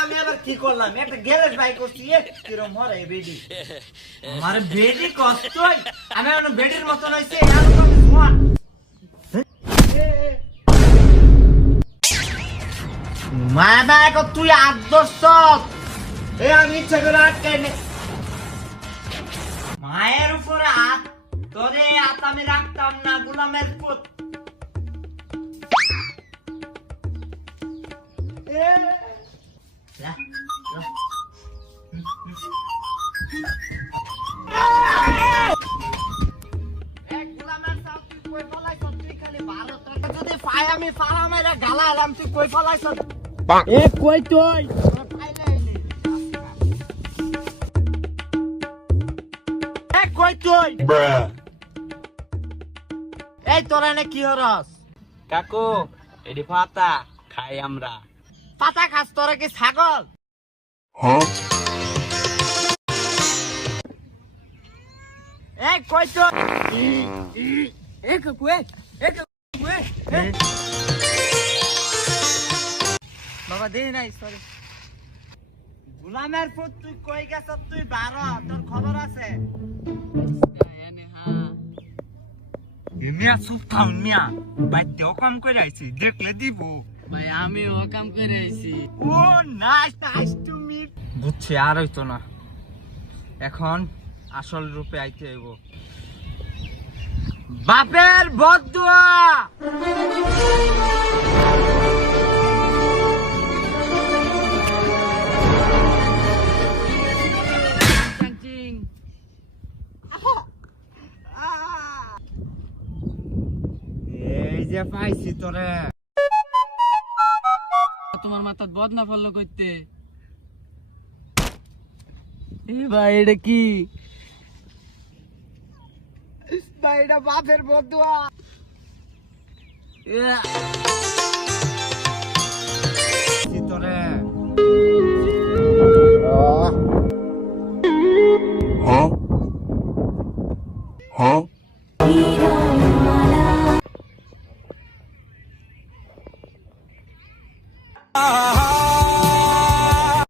আমি আবার কি করলাম? একটা গ্যারেজ বাই করছি, কিরম মরে বেডি। আমার বেডি কষ্ট, আমি এখন বেডির মতন হয়েছে। মায়া এখন তুই আদর্শ, আমি ইচ্ছা করে আটকাই নে। মায়ের উপরে হাত তোরে হাত আমি রাখতাম না, গোলামের পুত। আমি ফাড়া মাইরা গালা এলাম, তুই কই ফলাইছ? এ কই তুই? কই তুই? এই তোরা এনে কি হরস? কাকু এডি পাতা খাই আমরা। পাতা খাস? তোরা কি ছাগল? এই কই তুই? এ কাকু, বাবা দে নাই, সরি। গোলামের পুত, তুই কই গেছ? তুই 12, তোর খবর আছে? মিয়া চুপ থাম মিয়া, বাইতে অকাম করে আইছি, দেখলে দিব। ভাই আমি ও কাম করে আইছি। ও নাইস টু মিট। বুঝছি, আর হইতো না, এখন আসল রূপে আইতে হইব। বাপের বদদুয়া। এই যে পাইছি তোরে। তোমার মাথায় বদনা ফলো করতে। ভাই এটা কি? ভাই এটা বাপের বদদুয়া। তোরে Huh?